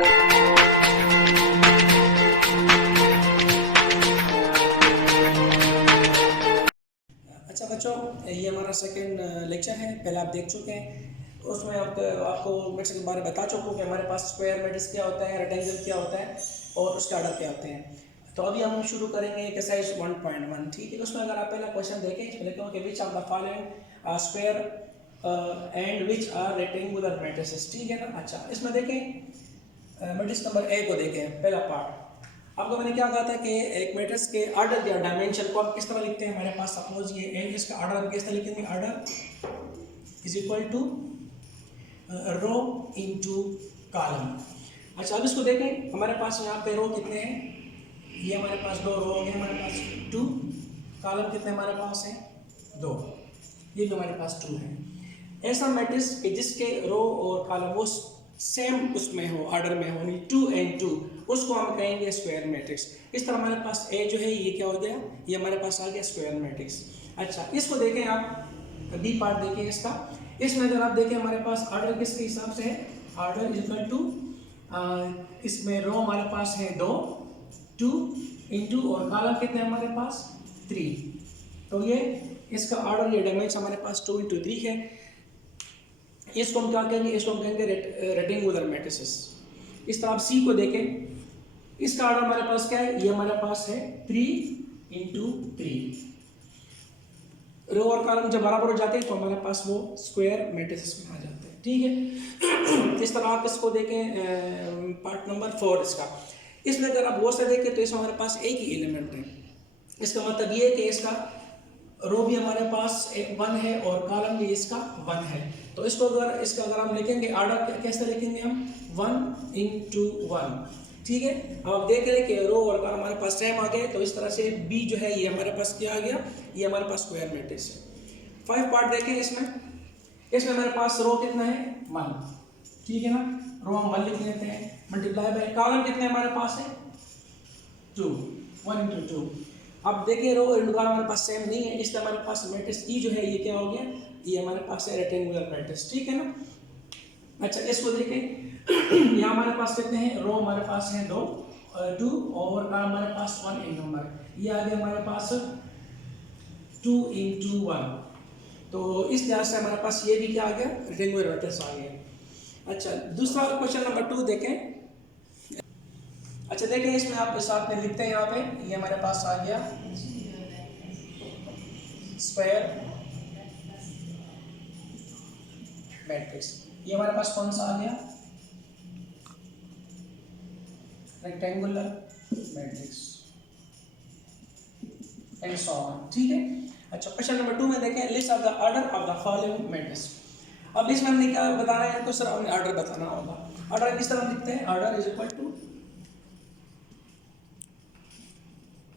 अच्छा बच्चों, ये हमारा सेकंड लेक्चर है। पहले आप देख चुके हैं, उसमें आपको मैट्रिक्स के बारे में बता चुका हूँ कि हमारे पास स्क्वायर मैट्रिक्स क्या होता है, रेक्टेंगल क्या होता है और उसके ऑर्डर क्या होते हैं। तो अभी हम शुरू करेंगे एक्सरसाइज 1.1। ठीक है, उसमें अगर आप पहला क्वेश्चन देखें, इसमें लिखा कि which of the following are square and which are rectangular matrices. ठीक है ना। अच्छा, इसमें देखें मैट्रिक्स नंबर ए को देखें, पहला पार्ट। आपको मैंने क्या कहा था कि एक मैट्रिक्स के ऑर्डर या डायमेंशन को हम किस तरह लिखते हैं। हमारे पास सपोज ये एन, इसका ऑर्डर हम किस तरह लिखेंगे, order is equal to row into column. अच्छा, अब इसको देखें, हमारे पास यहाँ पे रो कितने हैं, ये हमारे पास 2 रो हो गए, हमारे पास 2, कॉलम कितने हमारे पास है 2, ये भी हमारे पास 2 है। ऐसा मैट्रिक्स कि जिसके रो और कॉलम वो सेम उसमें हो, ऑर्डर में हो, 2 and 2, उसको हम कहेंगे स्क्वायर मैट्रिक्स। इस तरह हमारे पास ए जो है ये क्या हो गया, ये हमारे पास आ गया स्क्वायर मैट्रिक्स। अच्छा, इसको देखें आप, बी पार्ट देखें इसका। इसमें अगर आप देखें हमारे पास ऑर्डर किसके हिसाब से है, ऑर्डर इज इक्वल टू, इसमें रो हमारे पास है 2 इंटू और कॉलम कितने हमारे पास 3। तो ये इसका ऑर्डर, ये डायमेंशन हमारे पास 2 into 3 है। इसको हम क्या कहेंगे, इसको हम कहेंगे रेक्टेंगुलर मैट्रिसेस। इस तरह आप सी को देखें, इसका ऑर्डर हमारे पास क्या है, ये हमारे पास है 3 into 3। रो और कॉलम जब बराबर हो जाते हैं तो हमारे पास वो स्क्वायर मैट्रिसेस में आ जाते हैं। ठीक है। इस तरह आप इसको देखें पार्ट नंबर 4 इसका। इसमें अगर आप गौर से देखें तो इसमें हमारे पास एक ही एलिमेंट है। इसका मतलब ये है कि इसका रो भी हमारे पास 1 है और कॉलम भी इसका 1 है। तो इसको अगर हम लिखेंगे ऑर्डर कैसे लिखेंगे हम, 1 into 1। ठीक है। अब आप देख रहे हैं कि रो और कॉलम हमारे पास सेम आ गए, तो इस तरह से बी जो है ये हमारे पास क्या आ गया, ये हमारे पास स्क्वायर मैट्रिक्स है। 5 पार्ट देखें इसमें हमारे पास रो कितना है 1। ठीक है ना, रो हम 1 लिख लेते हैं, मल्टीप्लाई बाय कॉलम कितने हमारे पास है 2, 1 into 2। अब देखिए रो और कॉलम हमारे पास सेम नहीं है, इसलिए हमारे पास मैट्रिक्स ई जो है ये क्या हो गया, ये हमारे पास है रेक्टेंगुलर मैट्रिक्स। ठीक है ना। अच्छा, इसको देखें, यहाँ हमारे पास कितने हैं, रो हमारे पास है 2 और कॉलम हमारे पास 1 एक नंबर, ये आ गया हमारे पास 2 into 1। तो इस लिहाज से हमारे पास ये भी क्या आ गया, रेक्टेंगुलर मैट्रिक्स आ गया। अच्छा, दूसरा क्वेश्चन नंबर 2 देखें। अच्छा देखें, इसमें आप साथ में लिखते हैं, यहाँ पे ये हमारे पास आ गया स्क्वायर मैट्रिक्स। ये हमारे पास कौन सा आ गया, rectangular matrix and so on. ठीक है। अच्छा, क्वेश्चन नंबर 2 में देखें, list of the order of the following matrix. अब इसमें हमने क्या बताना है, तो सर हमें ऑर्डर बताना होगा। ऑर्डर किस तरह लिखते हैं, order is equal to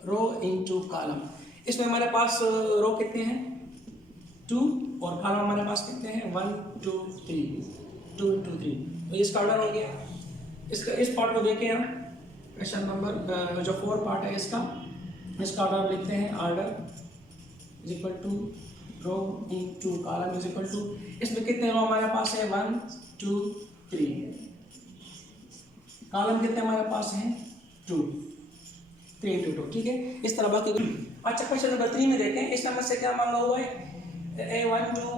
row into column. इसमें हमारे पास रो कितने हैं 2 और कॉलम हमारे पास कितने हैं 1 2 3, 2 into 3। तो इसका ऑर्डर हो गया। इस पार्ट को देखें हम, क्वेश्चन नंबर जो 4 पार्ट है इसका ऑर्डर लिखते हैं, order is equal to row into column is equal to, इसमें कितने रो हमारे पास है 1 2 3, कॉलम कितने हमारे पास हैं 2, 3 into 2। ठीक है। इस तरह बाकी। अच्छा, क्वेश्चन नंबर 3 में देखें, इस नंबर से क्या मांगा हुआ है, A1 2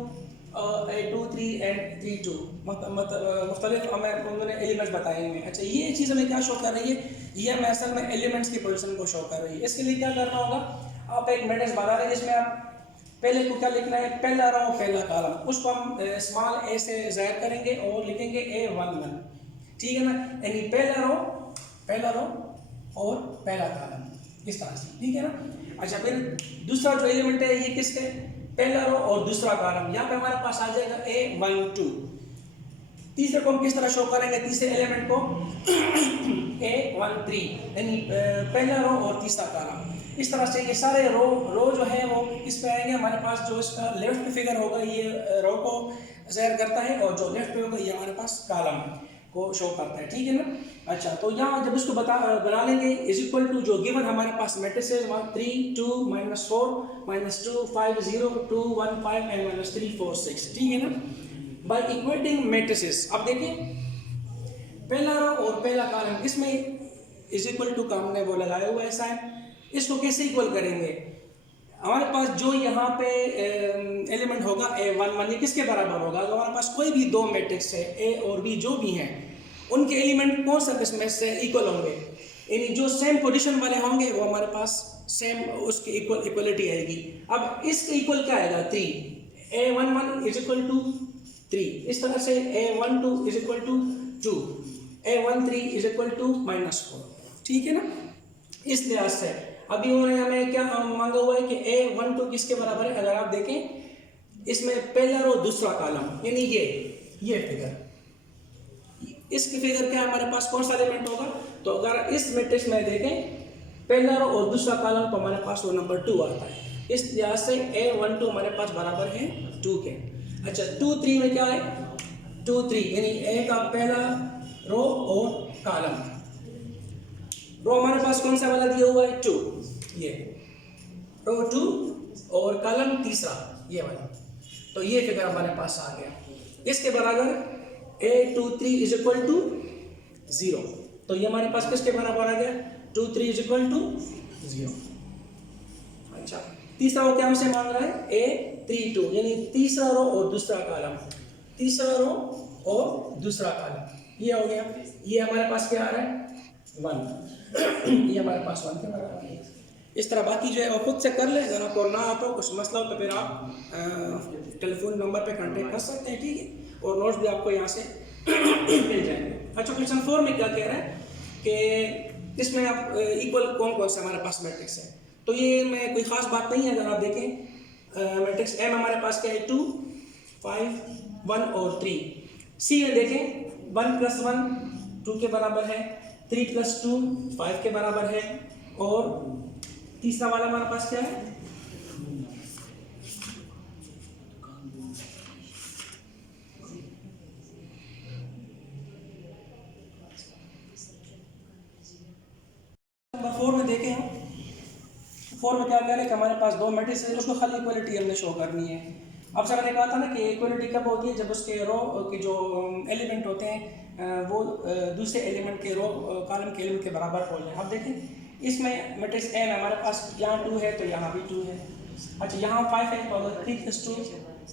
A2 3 and 3 2, मुख्तलिफ हमें उन्होंने एलिमेंट्स बताए हैं। अच्छा, ये चीज़ हमें क्या शो कर रही है, ये हमें असल में एलिमेंट्स की पोजीशन को शो कर रही है। इसके लिए क्या करना होगा, आप एक मैट्रिक्स बना रहे हैं जिसमें आप पहले को क्या लिखना है, पहला रो पहला कॉलम, उसको हम स्मॉल ए से ज़ाहिर करेंगे और लिखेंगे A1 1। ठीक है ना, यानी पहला रो और पहला कॉलम, इस तरह से। ठीक है ना। अच्छा, फिर दूसरा जो एलिमेंट है ये किसके, पहला रो और दूसरा कॉलम, यहाँ पे हमारे पास आ जाएगा A1 2। तीसरे को हम किस तरह शो करेंगे, तीसरे एलिमेंट को A1 3, यानी पहला रो और तीसरा कॉलम। इस तरह से ये सारे रो जो है वो किस पे आएंगे, हमारे पास जो इसका लेफ्ट पे फिगर होगा ये रो को ज़ाहिर करता है और जो लेफ्ट पे होगा ये हमारे पास कॉलम को शो करता है। ठीक है ना। अच्छा, तो यहाँ जब इसको बना लेंगे, इज इक्वल टू जो गिवन हमारे पास मैट्रिक्स है 3 2 -4 -2 5 0 2 1 5 एंड -3 4 6। ठीक है ना। बाय इक्वेटिंग मैट्रिसेस, अब देखिए पहला रो और पहला कॉलम, इसमें इज इक्वल टू का हमने वो लगाया हुआ है साइन। इसको कैसे इक्वल करेंगे? हमारे पास जो यहाँ पे एलिमेंट होगा A11, ये किसके बराबर होगा? अगर हमारे पास कोई भी दो मैट्रिक्स है A और B जो भी हैं, उनके एलिमेंट कौन सा किसमें से इक्वल होंगे? यानी जो सेम पोजीशन वाले होंगे वो हमारे पास सेम उसकी इक्वलिटी आएगी। अब इसका इक्वल क्या आएगा? 3। A11 is equal to 3। इस तरह से A12 is equal to 2, A13 is equal to -4। ठीक है ना? इस लिहाज से अभी उन्होंने हमें क्या मांगा हुआ है कि A12 किसके बराबर है? अगर आप देखें इसमें पहला रो दूसरा कॉलम, यानी ये फिगर, इसकी फिगर क्या है हमारे पास? कौन सा एलिमेंट होगा? तो अगर इस मैट्रिक्स में देखें पहला रो और दूसरा कॉलम, तो हमारे पास वो नंबर 2 आता है। इस लिहाज से A12 हमारे पास बराबर है 2 के। अच्छा, 2 3 में क्या है? 2 3 यानी A का पहला रो और कॉलम। रो हमारे पास कौन सा वाला दिया हुआ है? 2, ये रो 2 और कॉलम तीसरा ये वाला। तो ये फिगर हमारे पास आ गया। इसके बराबर A23 इज इक्वल टू 0। तो ये हमारे पास किसके बराबर आ गया? 2 3 इज इक्वल टू 0। अच्छा, तीसरा रो क्या हमसे मांग रहा है? A32 यानी तीसरा रो और दूसरा कॉलम, तीसरा रो और दूसरा कॉलम, ये हो गया। ये हमारे पास क्या आ रहा है? 1। ये हमारे पास 1 के बराबर है। इस तरह बाकी जो है वो खुद से कर ले। अगर आपको ना आता हो, कुछ मसला हो, तो फिर आप टेलीफोन नंबर पे कांटेक्ट कर सकते हैं। ठीक है, और नोट्स भी आपको यहाँ से मिल जाएंगे। अच्छा, क्वेश्चन 4 में क्या कह रहा है कि इसमें आप इक्वल कौन कौन से हमारे पास मैट्रिक्स है? तो ये में कोई ख़ास बात नहीं है। अगर आप देखें मैट्रिक्स M हमारे पास क्या है? 2 5 1 और 3। C में देखें 1 + 1 2 के बराबर है, 3 + 2 5 के बराबर है, और तीसरा वाला हमारे पास क्या है? नंबर 4 में देखें हम 4 में क्या कह रहे हैं कि हमारे पास दो मैट्रिक्स है, उसको खाली इक्वलिटी हमने शो करनी है। अब सर मैंने कहा था ना कि इक्वलिटी कब होती है? जब उसके रो के जो एलिमेंट होते हैं वो दूसरे एलिमेंट के रो कॉलम के एलिमेंट के बराबर हो जाए। अब देखें इसमें मैट्रिक्स M हमारे पास यहाँ 2 है तो यहाँ भी 2 है। अच्छा, यहाँ 5 है तो अगर 3 + 2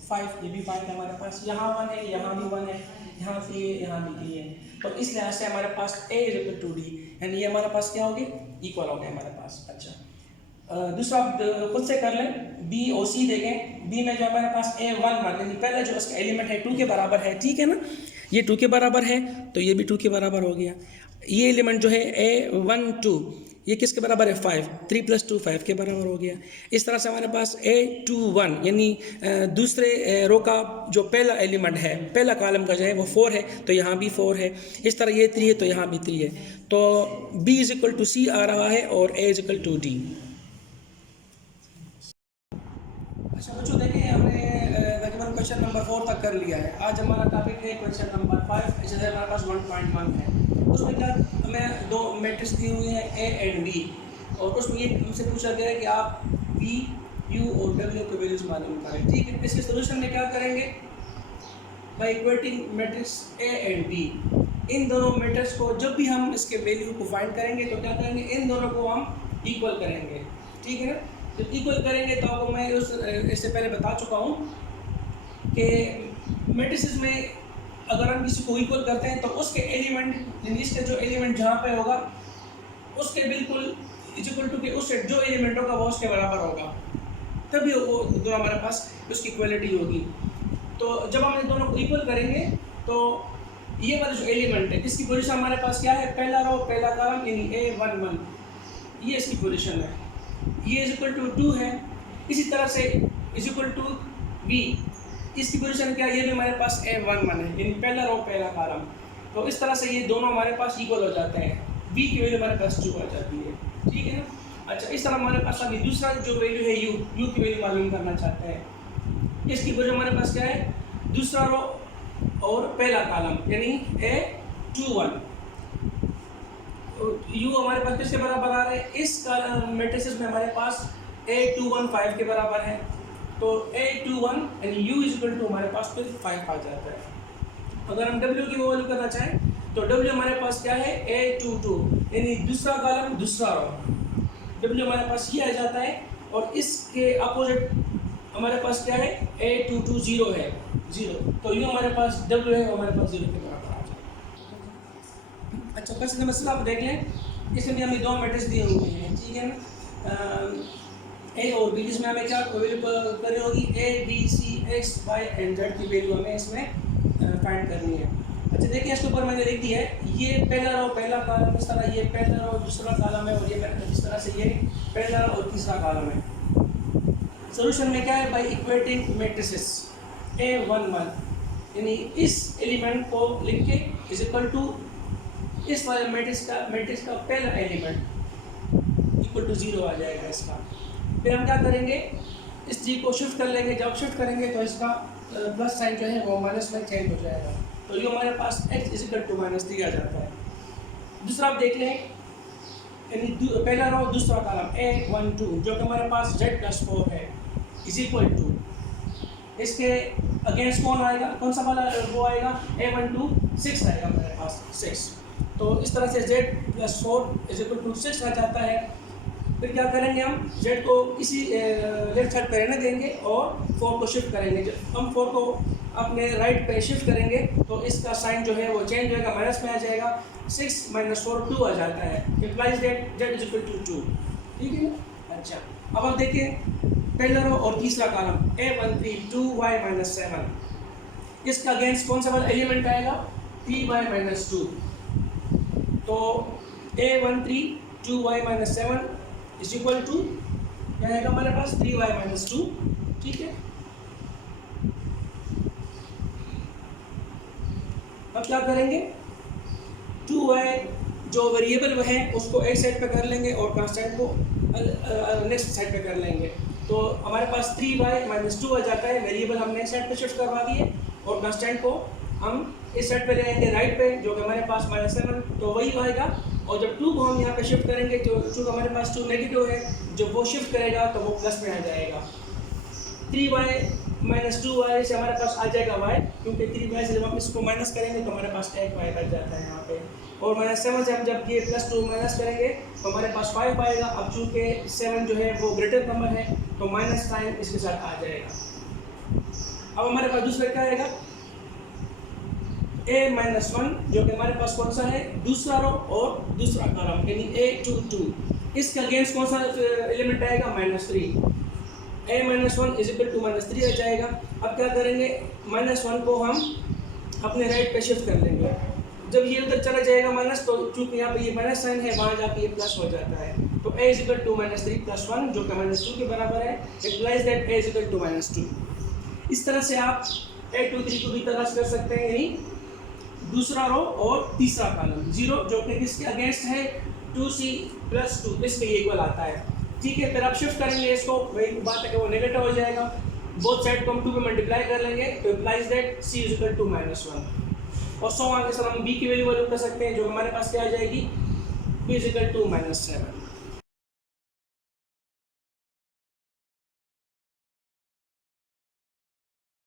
5, ये भी 5 है हमारे पास। यहाँ 1 है, यहाँ भी 1 है, यहाँ 3 है, यहाँ भी 3 है। तो इस लिहाज से हमारे पास A = 2D, यानी ये हमारे पास क्या होगी? इक्वल हो गया हमारे पास। अच्छा, दूसरा खुद से कर लें। B और C देखें। B में जो हमारे पास A11 यानी पहले जो उसका एलिमेंट है 2 के बराबर है। ठीक है ना? ये 2 के बराबर है तो ये भी 2 के बराबर हो गया। ये एलिमेंट जो है A12 ये किसके बराबर है? 5। 3 + 2 5 के बराबर हो गया। इस तरह से हमारे पास A21 यानी दूसरे रो का जो पहला एलिमेंट है, पहला कॉलम का जो है वो 4 है तो यहाँ भी 4 है। इस तरह ये 3 है तो यहाँ भी 3 है। तो B = C आ रहा है और A = D। अच्छा बच्चों, देखिए हमने तकरीबन क्वेश्चन नंबर 4 तक कर लिया है। आज हमारा टॉपिक है क्वेश्चन नंबर 5, जैसे हमारे पास 1.1 है। उसमें क्या हमें दो मैट्रिक्स दी हुई है A और B, और उसमें ये हमसे पूछा गया है कि आप P, Q और W के वैल्यूज मालूम करें। ठीक है, इसके सोल्यूशन में क्या करेंगे? बाय इक्वेटिंग मैट्रिक्स A और B, इन दोनों मैट्रिक्स को जब भी हम इसके वैल्यू को फाइंड करेंगे तो क्या करेंगे? इन दोनों को हम इक्वल करेंगे। ठीक है ना? जब इक्वल करेंगे तो आपको मैं इससे पहले बता चुका हूँ कि मैट्रिसेस में अगर हम किसी को इक्वल करते हैं तो उसके एलिमेंट, यानी इसके जो एलिमेंट जहाँ पे होगा उसके बिल्कुल इक्वल टू के उससे जो एलिमेंट होगा वो उसके बराबर होगा, तभी वो दोनों हमारे पास उसकी इक्वलिटी होगी। तो जब हम इन दोनों को इक्वल करेंगे तो ये वाला जो एलिमेंट है इसकी पोजीशन हमारे पास क्या है? पहला रो पहला कॉलम यानी A11, ये इसकी पोजीशन है। ये = 2 है। इसी तरह से = B, इसकी पोजीशन क्या है? ये भी हमारे पास A11 है, यानी पहला रो पहला कॉलम। तो इस तरह से ये दोनों हमारे पास इक्वल हो जाते हैं। B की वैल्यू हमारे पास 2 आ जाती है। ठीक है ना? अच्छा, इस तरह हमारे पास अभी दूसरा जो वैल्यू है U की वैल्यू मालूम करना चाहते हैं। इसकी वजह हमारे पास क्या है? दूसरा रो और पहला कॉलम यानी A21। U हमारे पास किसके बराबर आ रहा है? इस मैट्रिसेस में हमारे पास A21 5 के बराबर है। तो A21 यानी U = हमारे पास फिर 5 आ जाता है। अगर हम W की वैल्यू करना चाहें तो W हमारे पास क्या है A22, यानी दूसरा कॉलम दूसरा रो। W हमारे पास ये आ जाता है और इसके अपोजिट हमारे पास क्या है A22 0 है, 0। तो ये हमारे पास W है, हमारे पास 0 के बराबर आ जाएगा। अच्छा, फर्स्ट मसला आप देख लें, इसमें भी हमें दो मैट्रिक्स दिए हुए हैं, ठीक है ना, ए और बी, जिसमें हमें क्या वैल्यू करनी होगी A B C X Y and Z की वैल्यू हमें इसमें फाइंड करनी है। अच्छा देखिए, इसके ऊपर मैंने लिख दिया है ये पहला रो पहला कॉलम, इस तरह ये पहला रो दूसरा कॉलम है, और ये इस तरह से ये पहला और तीसरा कॉलम है। सोल्यूशन में क्या है, बाय इक्वेटिंग मैट्रिसेस A11, यानी इस एलिमेंट को लिख के इज इक्वल टू इस वाले मैट्रिक्स का पहला एलिमेंट इक्वल टू 0 आ जाएगा इसका। फिर हम क्या करेंगे, इस 3 को शिफ्ट कर लेंगे, जब शिफ्ट करेंगे तो इसका प्लस साइन जो है वो माइनस में चेंज हो जाएगा, तो ये हमारे पास x इज इक्वल टू -3 आ जाता है। दूसरा आप देख लें, यानी पहला रो दूसरा कॉलम A12 जो कि हमारे पास Z+4 है इज इक्वल टू, इसके अगेंस्ट कौन आएगा, कौन सा वाला वो आएगा A12 6 आएगा हमारे पास 6। तो इस तरह से Z+4 इज इक्वल टू 6 आ जाता है। फिर क्या करेंगे, हम Z को इसी लेफ्ट साइड पे रहने देंगे और 4 को शिफ्ट करेंगे। जब हम 4 को अपने राइट पे शिफ्ट करेंगे तो इसका साइन जो है वो चेंज होएगा, माइनस में आ जाएगा, 6 - 4 2 आ जाता है, implies that Z is equal to 2, ठीक है ना। अच्छा, अब आप देखिए पहला रो और तीसरा कॉलम A13 2y - 7, इसका अगेंस्ट कौन सा वाला एलिमेंट आएगा 3y - 2, तो A13 2y - 7 is equal to क्या आएगा हमारे पास 3y - 2, ठीक है। अब क्या करेंगे, 2y जो वेरिएबल है उसको एक साइड पे कर लेंगे और कांस्टेंट को नेक्स्ट साइड पे कर लेंगे, तो हमारे पास 3y - 2 आ जाता है। वेरिएबल हमने एक साइड पे शिफ्ट करवा दिए और कांस्टेंट को हम इस साइड पे ले आएंगे राइट पे, जो कि हमारे पास -7, तो वही आएगा। और जब 2 को हम यहाँ पे शिफ्ट करेंगे, जो चूँकि हमारे पास 2 नेगेटिव है, जब वो शिफ्ट करेगा तो वो प्लस में आ जाएगा। 3y - 2y से हमारे पास आ जाएगा y, क्योंकि 3y से जब हम इसको माइनस करेंगे तो हमारे पास 8y बच जाता है यहाँ पे, और -7 से हम जब ये +2 माइनस करेंगे तो हमारे पास 5 आएगा। अब चूँकि 7 जो है वो ग्रेटर नंबर है तो माइनस साइन इसके साथ आ जाएगा। अब हमारे पास दूसरा क्या आएगा A-1, जो कि हमारे पास कौन सा है दूसरा रो और दूसरा कॉलम, यानी A22, इसके अगेंस्ट कौन सा एलिमेंट आएगा -3, A-1 इज इक्वल टू -3 आ जाएगा। अब क्या करेंगे, -1 को हम अपने राइट पे शिफ्ट कर लेंगे, जब ये उधर चला जाएगा माइनस, तो चूंकि यहाँ पे ये माइनस साइन है, वहाँ जाके ये प्लस हो जाता है, तो A इज इक्वल टू -3 + 1 जो कि -2 के बराबर है, implies that A is equal to -2। इस तरह से आप A23 को भी तलाश कर सकते हैं, यही दूसरा रो और तीसरा कॉलम 0 जो कि किसके अगेंस्ट है 2c + 2, इसके इक्वल आता है, ठीक है। फिर आप शिफ्ट करेंगे इसको, वही बात है कि वो नेगेटिव हो जाएगा, बोथ साइड को हम 2 पे मल्टीप्लाई कर लेंगे, तो implies that c is equal to -1, और सो आगे सर हम b की वैल्यू कर सकते हैं, जो हमारे पास क्या आ जाएगी b इज इक्वल टू -7।